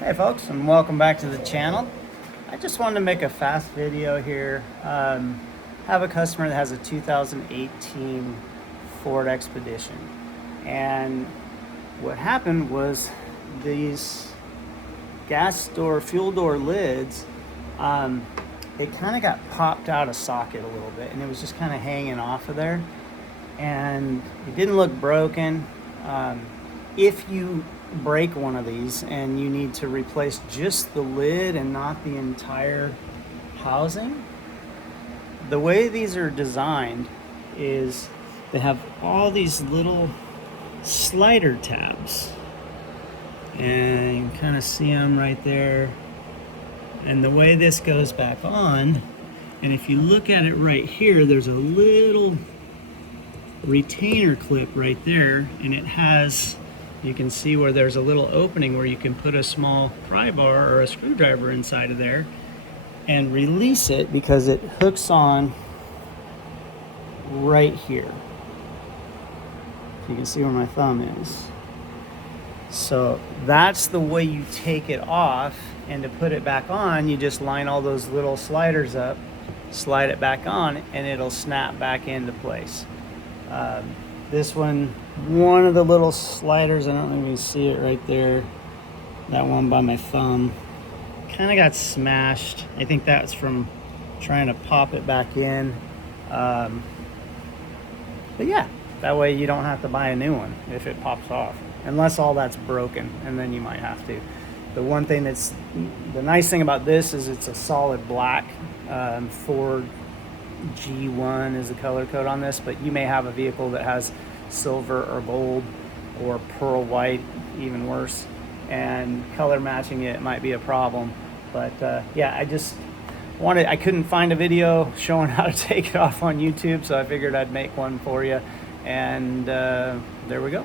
Hey folks, and welcome back to the channel. I just wanted to make a fast video here. Have a customer that has a 2018 Ford Expedition, and what happened was these fuel door lids, it kind of got popped out of socket a little bit, and it was just kind of hanging off of there, and it didn't look broken. If you break one of these and you need to replace just the lid and not the entire housing, the way these are designed is they have all these little slider tabs, and you can kind of see them right there. And the way this goes back on, and if you look at it right here, there's a little retainer clip right there, and it has, you can see where there's a little opening where you can put a small pry bar or a screwdriver inside of there and release it, because it hooks on right here. You can see where my thumb is. So that's the way you take it off, and to put it back on, you just line all those little sliders up, slide it back on, and it'll snap back into place. This one of the little sliders, I don't know if you can see it right there, that one by my thumb, kind of got smashed. I think that's from trying to pop it back in. But yeah, that way you don't have to buy a new one if it pops off, unless all that's broken, and then you might have to. The one thing that's the nice thing about this is it's a solid black. Ford G1 is the color code on this, but you may have a vehicle that has silver or gold or pearl white, even worse, and color matching it might be a problem. But yeah, I couldn't find a video showing how to take it off on YouTube, so I figured I'd make one for you, and there we go.